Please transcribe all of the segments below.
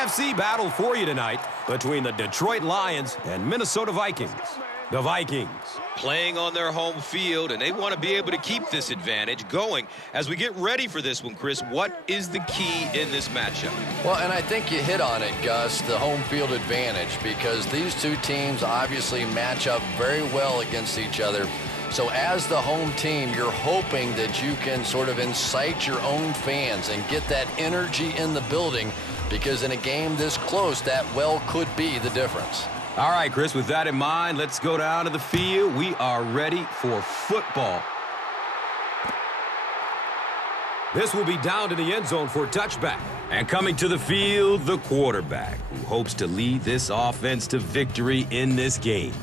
NFC battle for you tonight between the Detroit Lions and Minnesota Vikings. The Vikings playing on their home field, and they want to be able to keep this advantage going. As we get ready for this one, Chris, what is the key in this matchup? Well, and I think you hit on it, Gus, the home field advantage, because these two teams obviously match up very well against each other. So as the home team, you're hoping that you can sort of incite your own fans and get that energy in the building, because in a game this close, that well could be the difference. All right, Chris, with that in mind, let's go down to the field. We are ready for football. This will be down to the end zone for a touchback. And coming to the field, the quarterback, who hopes to lead this offense to victory in this game.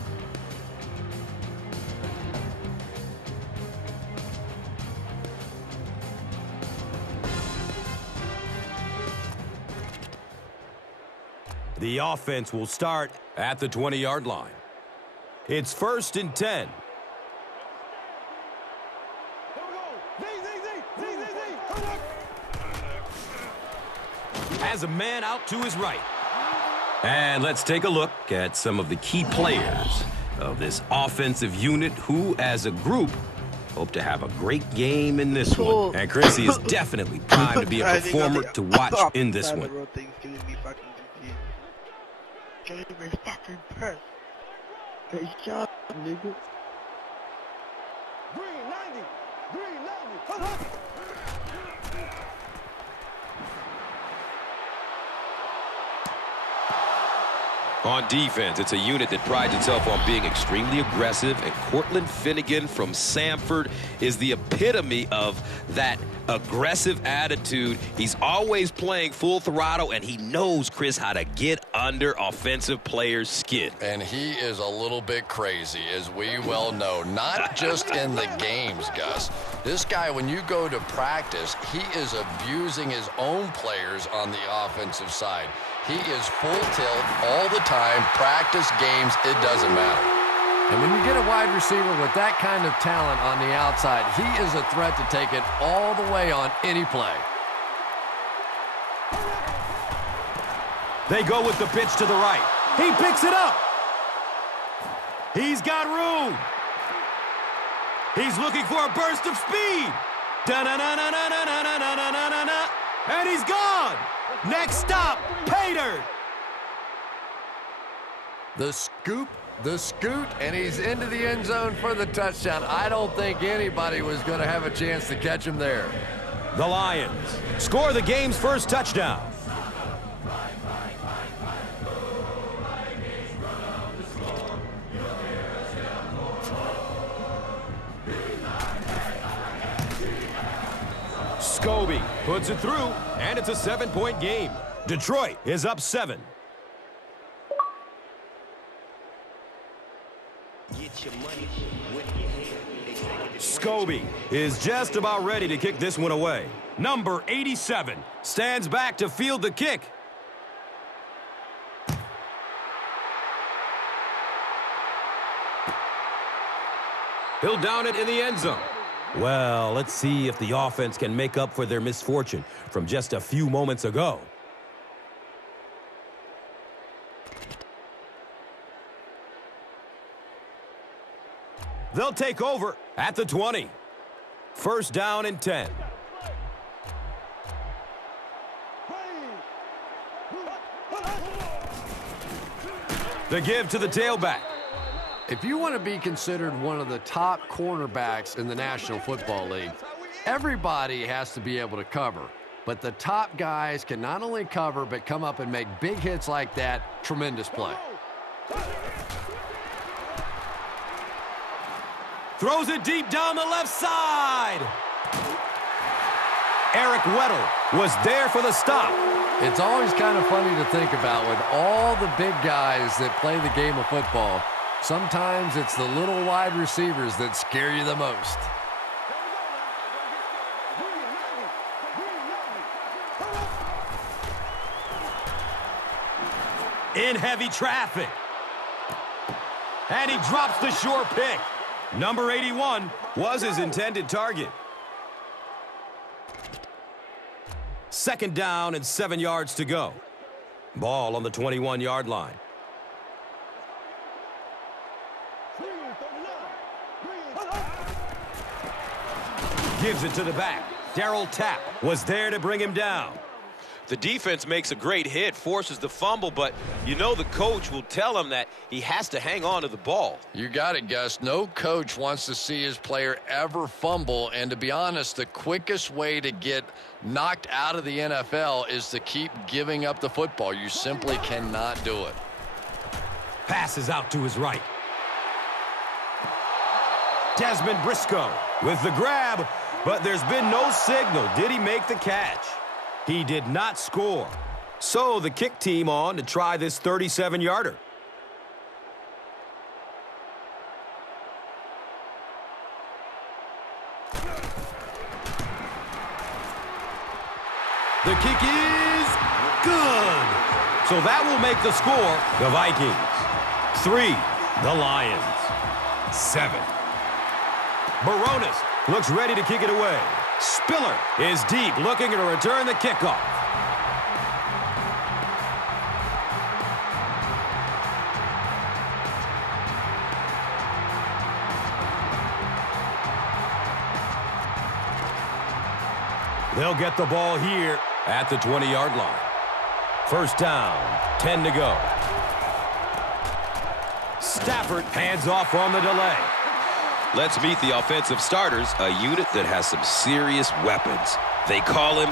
The offense will start at the 20-yard line. It's 1st and 10. Has a man out to his right. And let's take a look at some of the key players of this offensive unit who, as a group, hope to have a great game in this one. And Chrissy is definitely primed to be a performer to watch in this one. Fucking press. Great job, nigga. Green 90. On defense, it's a unit that prides itself on being extremely aggressive, and Cortland Finnegan from Samford is the epitome of that aggressive attitude. He's always playing full throttle, and he knows, Chris, how to get under offensive players' skin. And he is a little bit crazy, as we well know, not just in the games, Gus. This guy, when you go to practice, he is abusing his own players on the offensive side. He is full tilt all the time, practice, games, it doesn't matter. And when you get a wide receiver with that kind of talent on the outside, he is a threat to take it all the way on any play. They go with the pitch to the right. He picks it up. He's got room. He's looking for a burst of speed. Da-na-na-na-na-na-na-na-na-na-na. And he's gone. Next stop, Pater. The scoop, the scoot, and he's into the end zone for the touchdown. I don't think anybody was going to have a chance to catch him there. The Lions score the game's first touchdown. Scobie puts it through, and it's a 7-point game. Detroit is up 7. Scobie is just about ready to kick this one away. Number 87 stands back to field the kick. He'll down it in the end zone. Well, let's see if the offense can make up for their misfortune from just a few moments ago. They'll take over at the 20. 1st down and 10. The give to the tailback. If you want to be considered one of the top cornerbacks in the National Football League, everybody has to be able to cover. But the top guys can not only cover, but come up and make big hits like that. Tremendous play. Throws it deep down the left side. Eric Weddle was there for the stop. It's always kind of funny to think about with all the big guys that play the game of football. Sometimes it's the little wide receivers that scare you the most. In heavy traffic. And he drops the short pick. Number 81 was his intended target. 2nd down and 7 yards to go. Ball on the 21-yard line. Gives it to the back. Darryl Tapp was there to bring him down. The defense makes a great hit, forces the fumble, but you know the coach will tell him that he has to hang on to the ball. You got it, Gus. No coach wants to see his player ever fumble, and to be honest, the quickest way to get knocked out of the NFL is to keep giving up the football. You simply cannot do it. Passes out to his right. Desmond Briscoe with the grab, but there's been no signal. Did he make the catch? He did not score. So the kick team on to try this 37-yarder. The kick is good. So that will make the score the Vikings 3, the Lions 7. Baronis looks ready to kick it away. Spiller is deep, looking to return the kickoff. They'll get the ball here at the 20-yard line. First down, 10 to go. Stafford hands off on the delay. Let's meet the offensive starters, a unit that has some serious weapons. They call him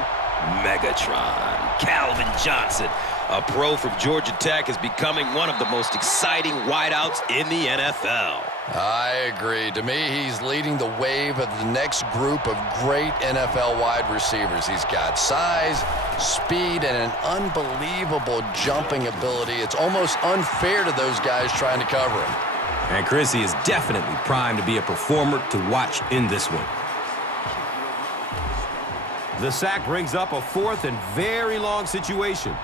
Megatron. Calvin Johnson, a pro from Georgia Tech, is becoming one of the most exciting wideouts in the NFL. I agree. To me, he's leading the wave of the next group of great NFL wide receivers. He's got size, speed, and an unbelievable jumping ability. It's almost unfair to those guys trying to cover him. And Chrissy is definitely primed to be a performer to watch in this one. The sack brings up a 4th and very long situation.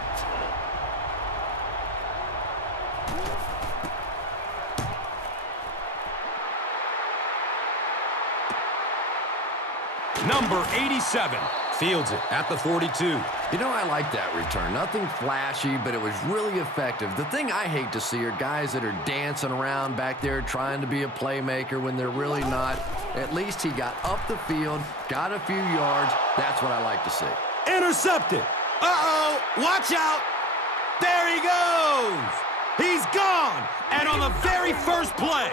Number 87 fields it at the 42. You know, I like that return. Nothing flashy, but it was really effective. The thing I hate to see are guys that are dancing around back there trying to be a playmaker when they're really not. At least he got up the field, got a few yards. That's what I like to see. Intercepted. Uh-oh, watch out. There he goes. He's gone. And on the very first play.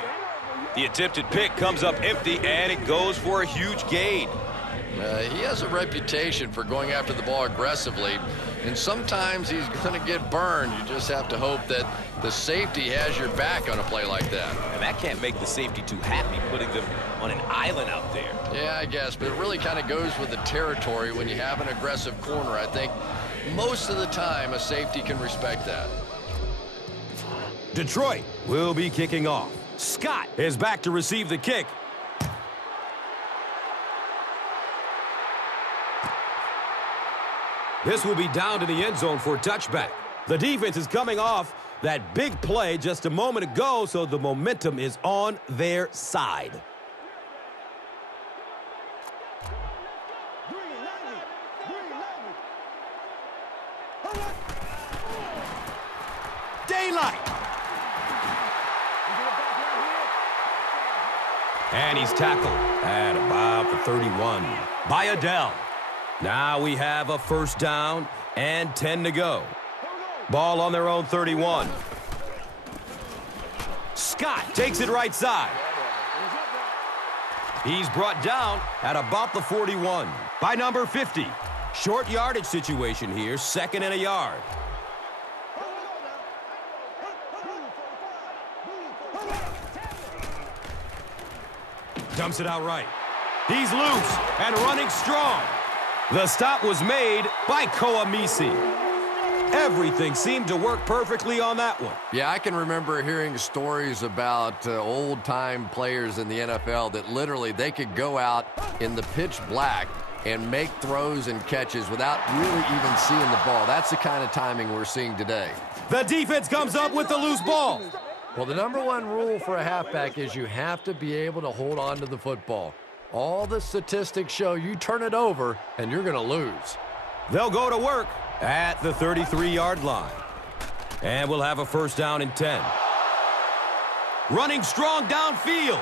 The attempted pick comes up empty, and it goes for a huge gain. He has a reputation for going after the ball aggressively, and sometimes he's going to get burned. You just have to hope that the safety has your back on a play like that. And that can't make the safety too happy, putting them on an island out there. Yeah, I guess, but it really kind of goes with the territory when you have an aggressive corner. I think most of the time a safety can respect that. Detroit will be kicking off. Scott is back to receive the kick. This will be down to the end zone for a touchback. The defense is coming off that big play just a moment ago, so the momentum is on their side. Daylight. And he's tackled at about the 31 by Adele. Now we have a first down and 10 to go. Ball on their own 31. Scott takes it right side. He's brought down at about the 41 by number 50. Short yardage situation here, 2nd and a yard. Dumps it out right. He's loose and running strong. The stop was made by Koamisi. Everything seemed to work perfectly on that one. Yeah, I can remember hearing stories about old-time players in the NFL that literally they could go out in the pitch black and make throws and catches without really even seeing the ball. That's the kind of timing we're seeing today. The defense comes up with the loose ball. Well, the number one rule for a halfback is you have to be able to hold on to the football. All the statistics show you turn it over and you're going to lose. They'll go to work at the 33-yard line. And we'll have a first down and 10. Running strong downfield.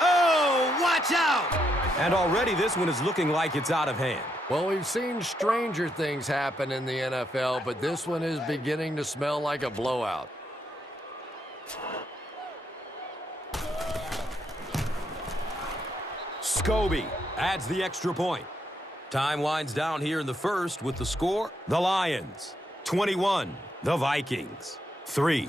Oh, watch out! And already this one is looking like it's out of hand. Well, we've seen stranger things happen in the NFL, but this one is beginning to smell like a blowout. Scobie adds the extra point. Time winds down here in the first with the score, the Lions 21, the Vikings 3.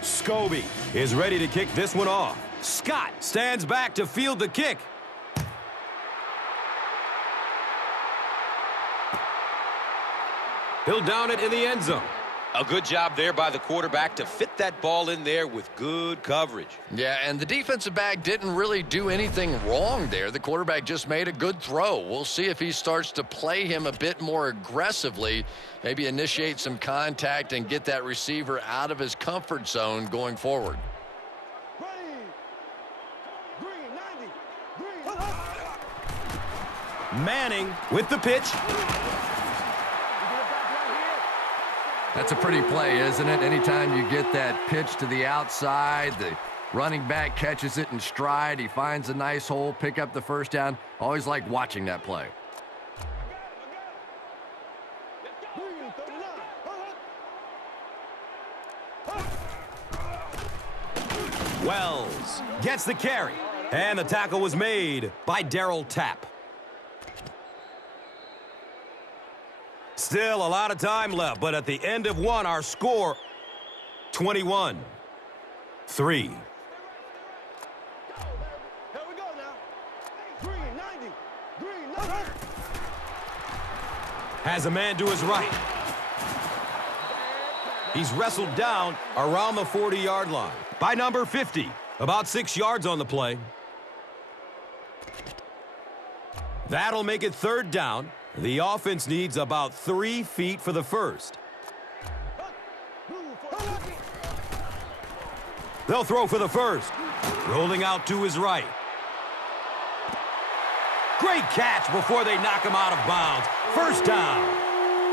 Scobie is ready to kick this one off. Scott stands back to field the kick. He'll down it in the end zone. A good job there by the quarterback to fit that ball in there with good coverage. Yeah, and the defensive back didn't really do anything wrong there. The quarterback just made a good throw. We'll see if he starts to play him a bit more aggressively, maybe initiate some contact and get that receiver out of his comfort zone going forward. Manning with the pitch. That's a pretty play, isn't it? Anytime you get that pitch to the outside, the running back catches it in stride, he finds a nice hole, pick up the first down. Always like watching that play. Wells gets the carry, and the tackle was made by Darryl Tapp. Still a lot of time left, but at the end of one, our score, 21-3. Has a man to his right. He's wrestled down around the 40-yard line by number 50. About 6 yards on the play. That'll make it third down. The offense needs about 3 feet for the first. They'll throw for the first. Rolling out to his right. Great catch before they knock him out of bounds. First down.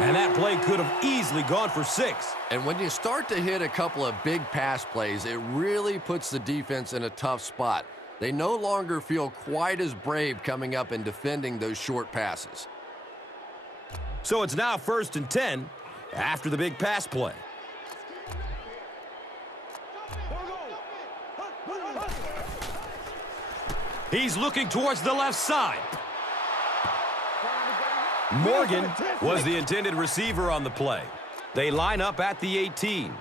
And that play could have easily gone for 6. And when you start to hit a couple of big pass plays, it really puts the defense in a tough spot. They no longer feel quite as brave coming up and defending those short passes. So it's now 1st and 10 after the big pass play. He's looking towards the left side. Morgan was the intended receiver on the play. They line up at the 18.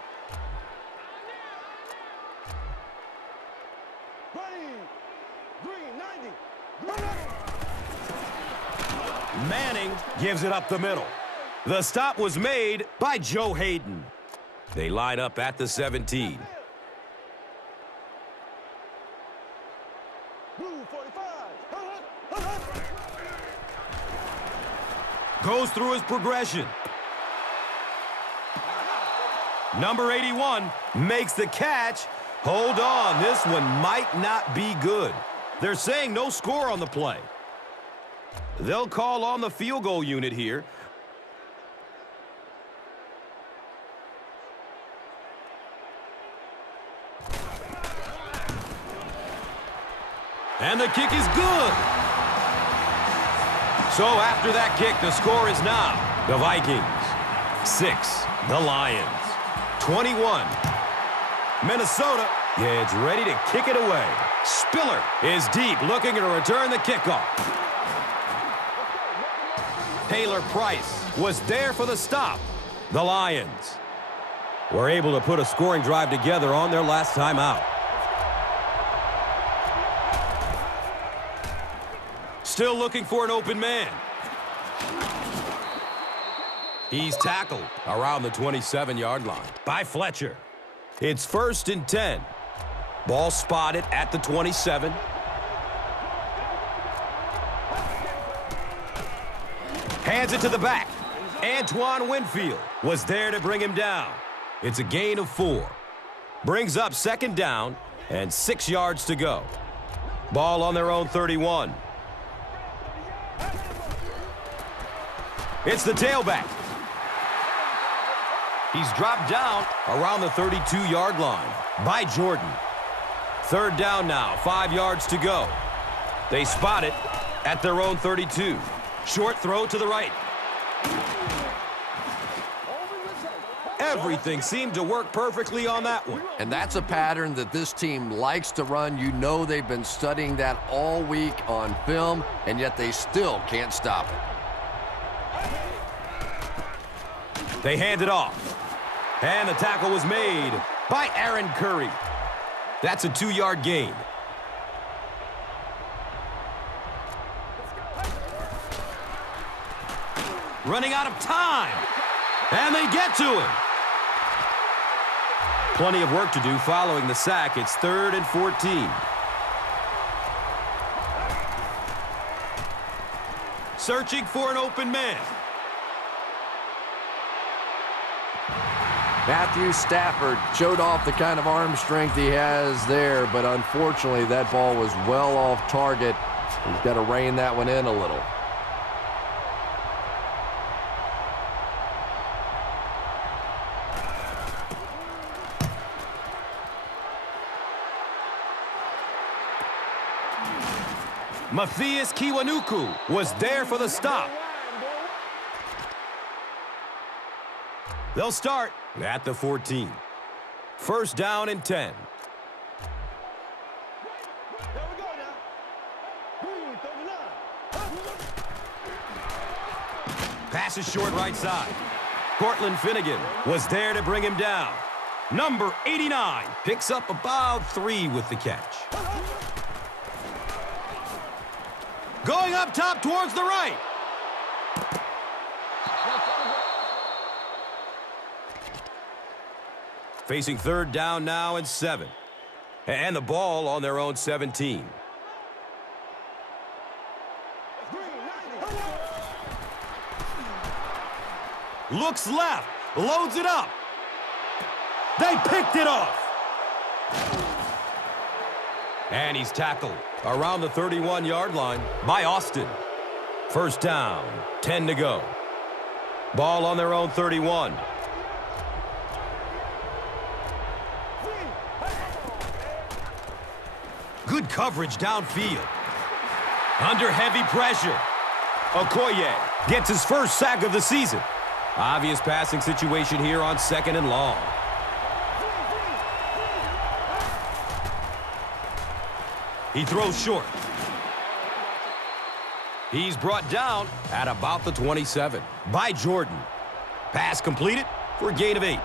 Manning gives it up the middle. The stop was made by Joe Hayden. They line up at the 17. Goes through his progression. Number 81 makes the catch. Hold on, this one might not be good. They're saying no score on the play. They'll call on the field goal unit here. And the kick is good. So after that kick, the score is now the Vikings 6, the Lions 21. Minnesota gets ready to kick it away. Spiller is deep, looking to return the kickoff. Taylor Price was there for the stop. The Lions were able to put a scoring drive together on their last time out. Still looking for an open man. He's tackled around the 27-yard line by Fletcher. It's 1st and 10. Ball spotted at the 27. Hands it to the back. Antoine Winfield was there to bring him down. It's a gain of 4. Brings up 2nd down and 6 yards to go. Ball on their own 31. It's the tailback. He's dropped down around the 32-yard line by Jordan. Third down now, 5 yards to go. They spot it at their own 32. Short throw to the right. Everything seemed to work perfectly on that one. And that's a pattern that this team likes to run. You know they've been studying that all week on film, and yet they still can't stop it. They hand it off. And the tackle was made by Aaron Curry. That's a 2-yard gain. Running out of time. And they get to him. Plenty of work to do following the sack. It's 3rd and 14. Searching for an open man. Matthew Stafford showed off the kind of arm strength he has there, but unfortunately that ball was well off target. He's got to rein that one in a little. Matthias Kiwanuku was there for the stop. They'll start at the 14. First down and 10. Pass is short right side. Cortland Finnegan was there to bring him down. Number 89 picks up about 3 with the catch. Going up top towards the right. Facing third down now and 7. And the ball on their own 17. Looks left. Loads it up. They picked it off. And he's tackled around the 31-yard line by Austin. First down, 10 to go. Ball on their own 31. Good coverage downfield. Under heavy pressure. Okoye gets his first sack of the season. Obvious passing situation here on 2nd and long. He throws short. He's brought down at about the 27 by Jordan. Pass completed for a gain of 8.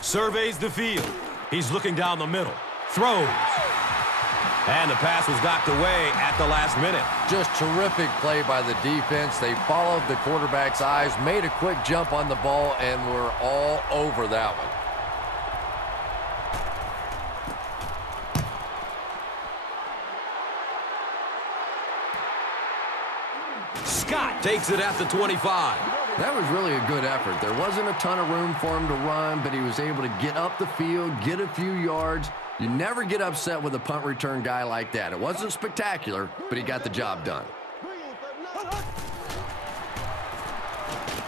Surveys the field. He's looking down the middle. Throws. And the pass was knocked away at the last minute. Just terrific play by the defense. They followed the quarterback's eyes, made a quick jump on the ball, and were all over that one. Scott takes it at the 25. That was really a good effort. There wasn't a ton of room for him to run, but he was able to get up the field, get a few yards. You never get upset with a punt return guy like that. It wasn't spectacular, but he got the job done.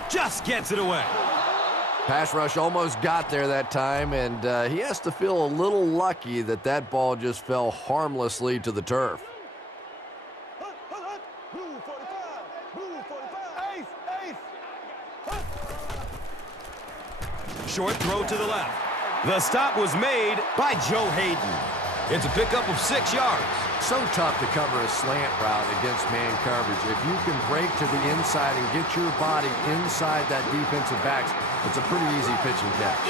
Just gets it away. Pass rush almost got there that time, and he has to feel a little lucky that that ball just fell harmlessly to the turf. Short throw to the left. The stop was made by Joe Hayden. It's a pickup of 6 yards. So tough to cover a slant route against man coverage. If you can break to the inside and get your body inside that defensive backs, it's a pretty easy pitch and catch.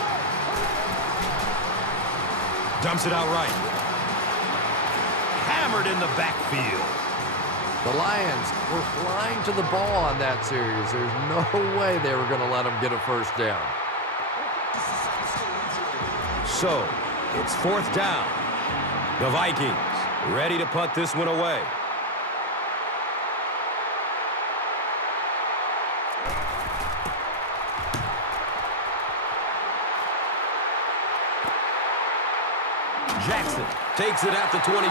Dumps it out right. Hammered in the backfield. The Lions were flying to the ball on that series. There's no way they were going to let them get a first down. So, it's 4th down. The Vikings ready to punt this one away. Jackson takes it at the 25.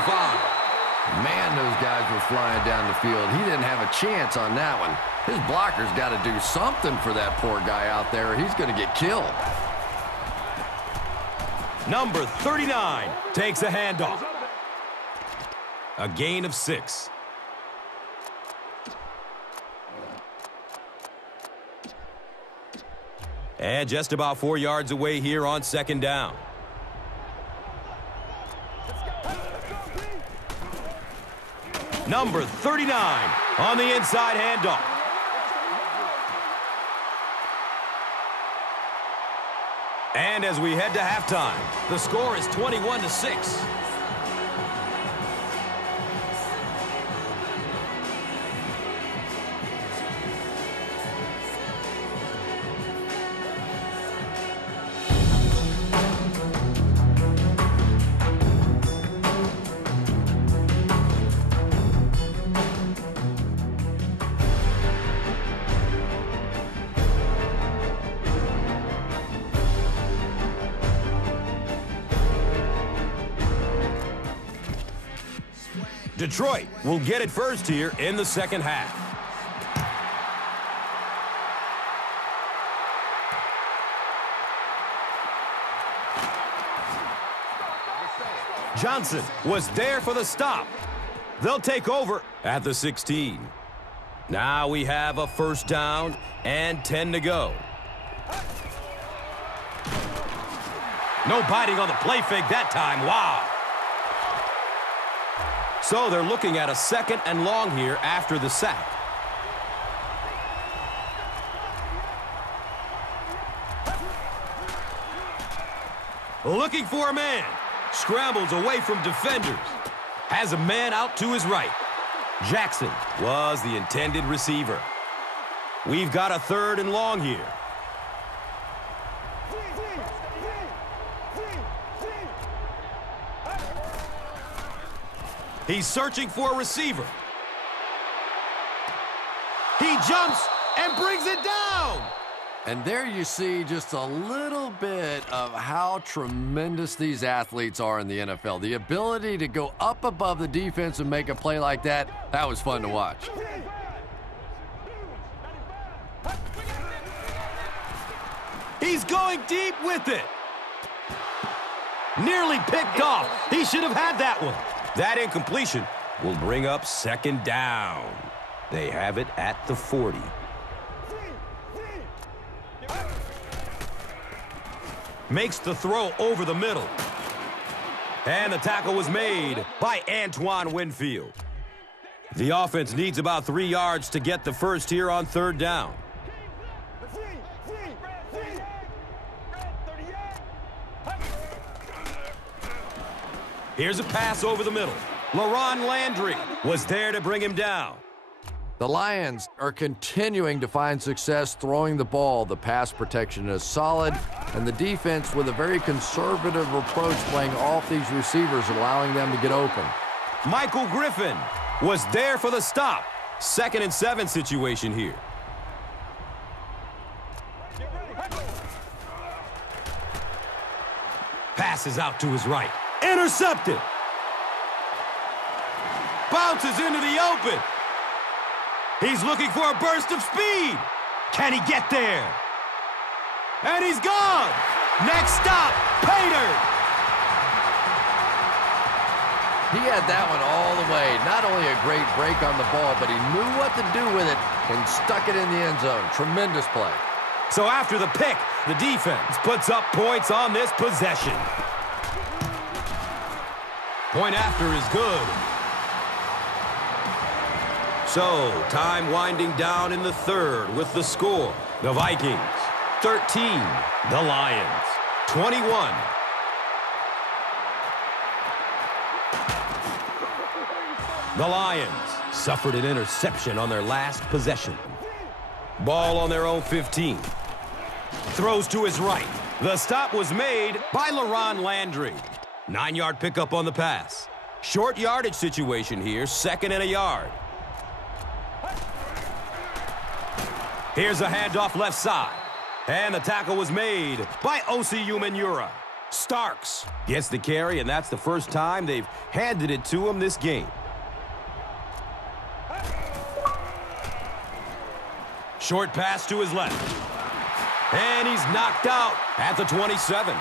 Man, those guys were flying down the field. He didn't have a chance on that one. His blocker's got to do something for that poor guy out there. He's going to get killed. Number 39 takes a handoff. A gain of 6. And just about 4 yards away here on second down. Number 39 on the inside handoff. And as we head to halftime, the score is 21-6. Detroit will get it first here in the second half. Johnson was there for the stop. They'll take over at the 16. Now we have a first down and 10 to go. No biting on the play fake that time. Wow. So they're looking at a second and long here after the sack. Looking for a man. Scrambles away from defenders. Has a man out to his right. Jackson was the intended receiver. We've got a third and long here. He's searching for a receiver. He jumps and brings it down. And there you see just a little bit of how tremendous these athletes are in the NFL. The ability to go up above the defense and make a play like that, that was fun to watch. He's going deep with it. Nearly picked off. He should have had that one. That incompletion will bring up second down. They have it at the 40. Makes the throw over the middle. And the tackle was made by Antoine Winfield. The offense needs about 3 yards to get the first here on third down. Here's a pass over the middle. LaRon Landry was there to bring him down. The Lions are continuing to find success throwing the ball. The pass protection is solid, and the defense with a very conservative approach playing off these receivers, allowing them to get open. Michael Griffin was there for the stop. 2nd and 7 situation here. Passes out to his right. Intercepted. Bounces into the open. He's looking for a burst of speed. Can he get there? And he's gone. Next stop, Pater. He had that one all the way. Not only a great break on the ball, but he knew what to do with it and stuck it in the end zone. Tremendous play. So after the pick, the defense puts up points on this possession. Point after is good. So, time winding down in the third with the score. The Vikings, 13. The Lions, 21. The Lions suffered an interception on their last possession. Ball on their own 15. Throws to his right. The stop was made by LaRon Landry. 9-yard pickup on the pass. Short yardage situation here, 2nd and a yard. Here's a handoff left side. And the tackle was made by Osi Umenyiora. Starks gets the carry, and that's the first time they've handed it to him this game. Short pass to his left. And he's knocked out at the 27.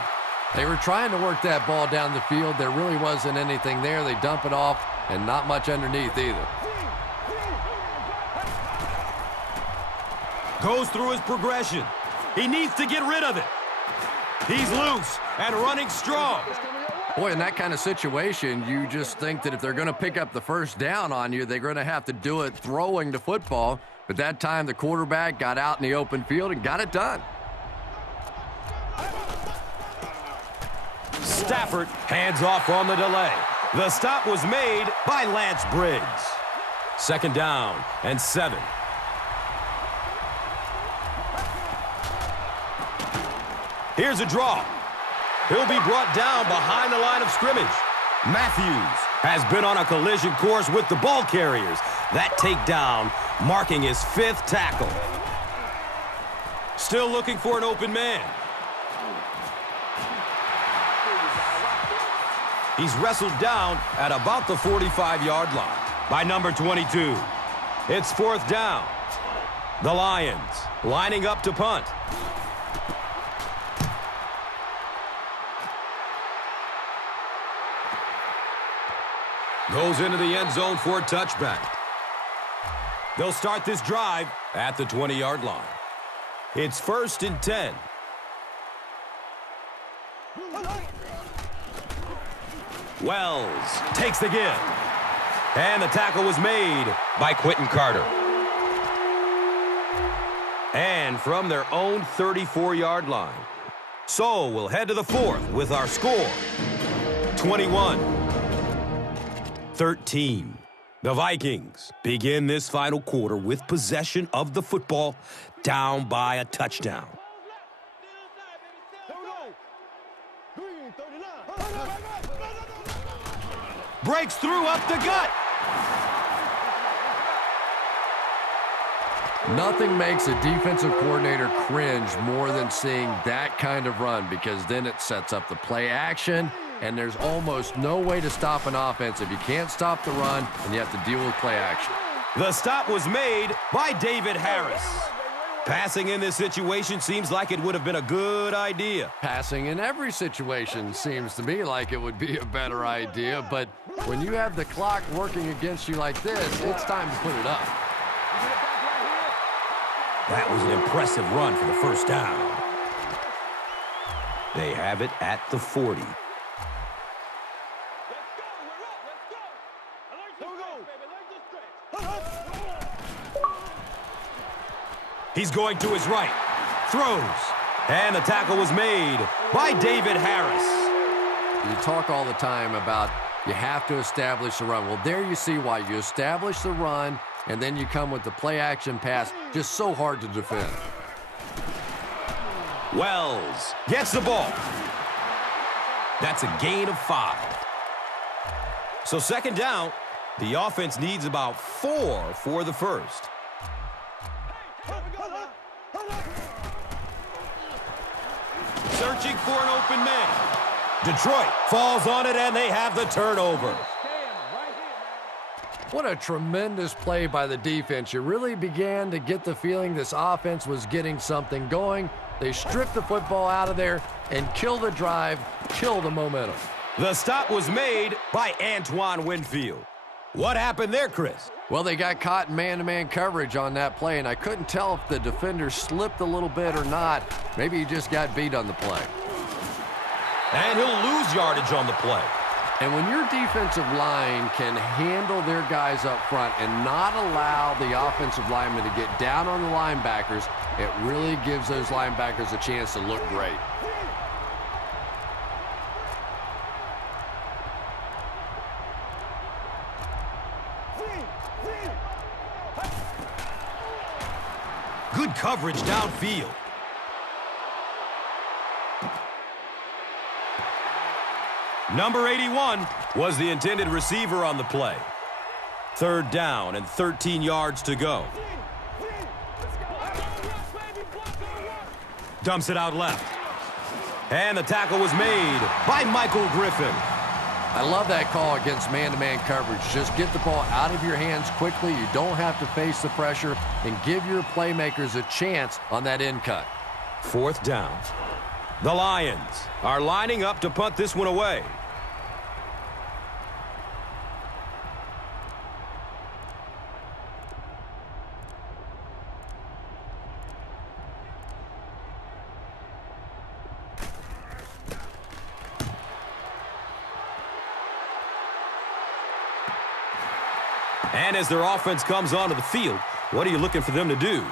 They were trying to work that ball down the field. There really wasn't anything there. They dump it off, and not much underneath either. Goes through his progression. He needs to get rid of it. He's loose and running strong. Boy, in that kind of situation, you just think that if they're going to pick up the first down on you, they're going to have to do it throwing the football. But that time, the quarterback got out in the open field and got it done. Stafford hands off on the delay. The stop was made by Lance Briggs. 2nd down and 7. Here's a draw. He'll be brought down behind the line of scrimmage. Matthews has been on a collision course with the ball carriers. That takedown marking his 5th tackle. Still looking for an open man. He's wrestled down at about the 45-yard line by number 22. It's 4th down. The Lions lining up to punt. Goes into the end zone for a touchback. They'll start this drive at the 20-yard line. It's 1st and 10. Wells takes the give. And the tackle was made by Quentin Carter. And from their own 34-yard line. So we'll head to the 4th with our score. 21-13. The Vikings begin this final quarter with possession of the football, down by a touchdown. Breaks through up the gut. Nothing makes a defensive coordinator cringe more than seeing that kind of run, because then it sets up the play action, and there's almost no way to stop an offense if you can't stop the run and you have to deal with play action. The stop was made by David Harris. Passing in this situation seems like it would have been a good idea. Passing in every situation seems to me like it would be a better idea, but when you have the clock working against you like this, it's time to put it up. That was an impressive run for the first down. They have it at the 40. He's going to his right. Throws. And the tackle was made by David Harris. You talk all the time about you have to establish the run. Well, there you see why. You establish the run, and then you come with the play-action pass. Just so hard to defend. Wells gets the ball. That's a gain of 5. So 2nd down, the offense needs about 4 for the first. Searching for an open man. Detroit falls on it, and they have the turnover. What a tremendous play by the defense. You really began to get the feeling this offense was getting something going. They stripped the football out of there and killed the drive, killed the momentum. The stop was made by Antoine Winfield. What happened there, Chris? Well, they got caught in man-to-man coverage on that play, and I couldn't tell if the defender slipped a little bit or not. Maybe he just got beat on the play. And he'll lose yardage on the play. And when your defensive line can handle their guys up front and not allow the offensive linemen to get down on the linebackers, it really gives those linebackers a chance to look great. Good coverage downfield. Number 81 was the intended receiver on the play. 3rd down and 13 yards to go. Dumps it out left. And the tackle was made by Michael Griffin. I love that call against man-to-man coverage. Just get the ball out of your hands quickly. You don't have to face the pressure, and give your playmakers a chance on that end cut. 4th down. The Lions are lining up to punt this one away. And as their offense comes onto the field, what are you looking for them to do?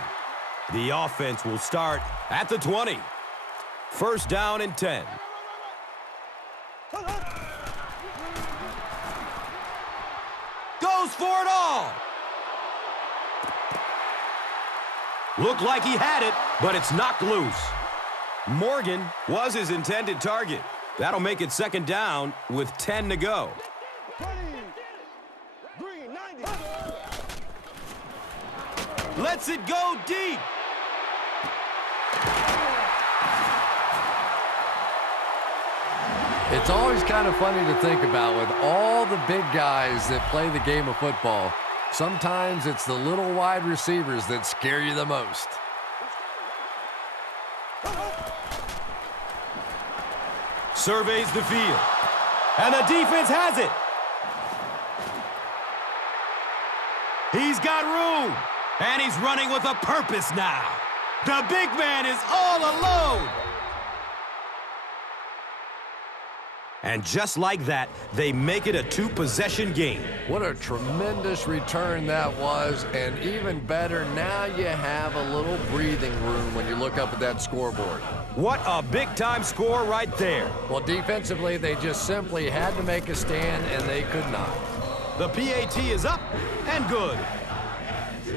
The offense will start at the 20. 1st down and 10. Goes for it all. Looked like he had it, but it's knocked loose. Morgan was his intended target. That'll make it 2nd down with 10 to go. Lets it go deep. It's always kind of funny to think about with all the big guys that play the game of football. Sometimes it's the little wide receivers that scare you the most. Surveys the field. And the defense has it. He's got room. And he's running with a purpose now. The big man is all alone. And just like that, they make it a 2-possession game. What a tremendous return that was. And even better, now you have a little breathing room when you look up at that scoreboard. What a big-time score right there. Well, defensively, they just simply had to make a stand, and they could not. The PAT is up and good.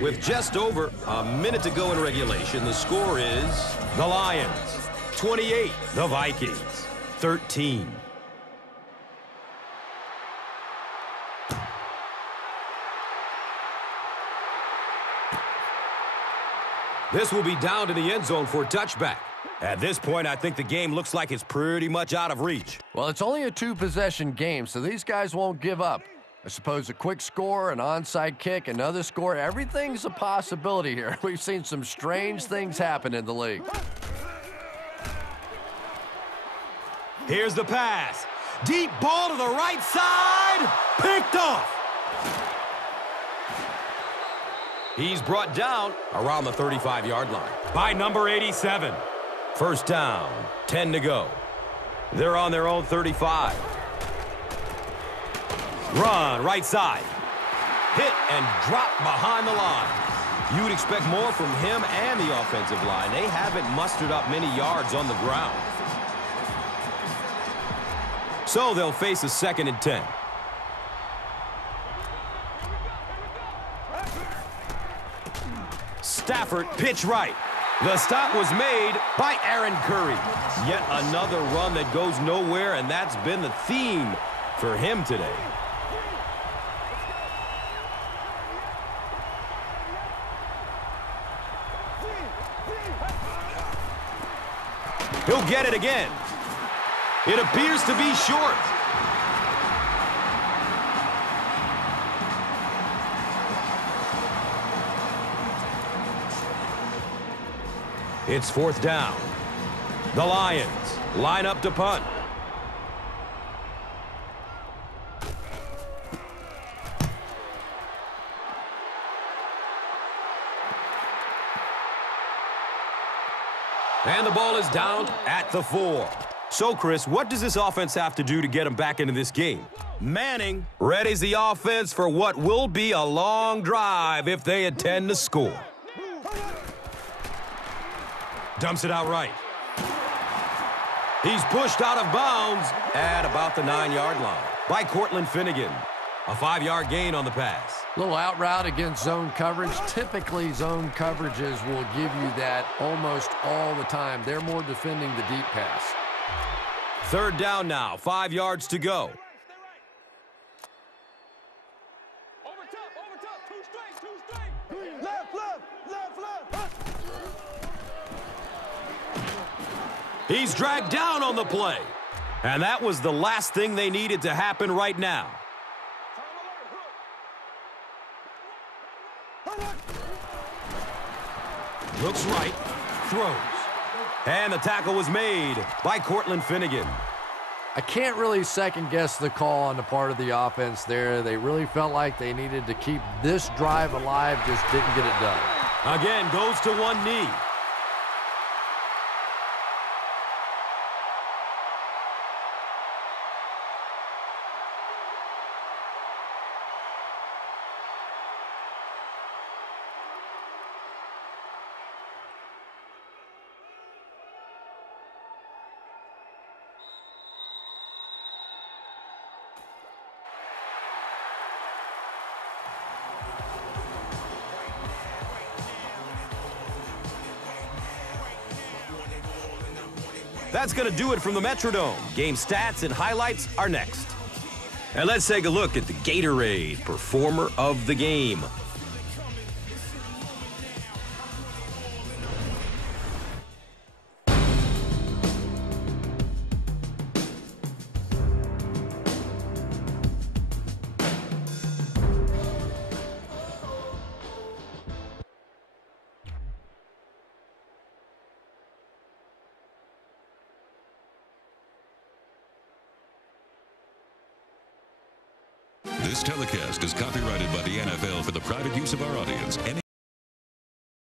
With just over a minute to go in regulation, the score is the Lions 28, the Vikings 13. This will be down to the end zone for a touchback. At this point, I think the game looks like it's pretty much out of reach. Well, it's only a 2-possession game, so these guys won't give up. I suppose a quick score, an onside kick, another score, everything's a possibility here. We've seen some strange things happen in the league. Here's the pass. Deep ball to the right side. Picked off. He's brought down around the 35-yard line by number 87. 1st down, 10 to go. They're on their own 35. Run, right side. Hit and drop behind the line. You'd expect more from him and the offensive line. They haven't mustered up many yards on the ground. So they'll face a 2nd and 10. Stafford, pitch right. The stop was made by Aaron Curry. Yet another run that goes nowhere, and that's been the theme for him today. He'll get it again. It appears to be short. It's 4th down. The Lions line up to punt. And the ball is down at the 4. So, Chris, what does this offense have to do to get them back into this game? Manning readies the offense for what will be a long drive if they intend to score. Dumps it out right. He's pushed out of bounds at about the 9-yard line by Cortland Finnegan. A 5-yard gain on the pass. Little out route against zone coverage. Typically, zone coverages will give you that almost all the time. They're more defending the deep pass. 3rd down now, 5 yards to go. He's dragged down on the play. And that was the last thing they needed to happen right now. Looks right, throws. And the tackle was made by Cortland Finnegan. I can't really second-guess the call on the part of the offense there. They really felt like they needed to keep this drive alive, just didn't get it done. Again, goes to one knee. That's going to do it from the Metrodome. Game stats and highlights are next. And let's take a look at the Gatorade Performer of the Game. This telecast is copyrighted by the NFL for the private use of our audience.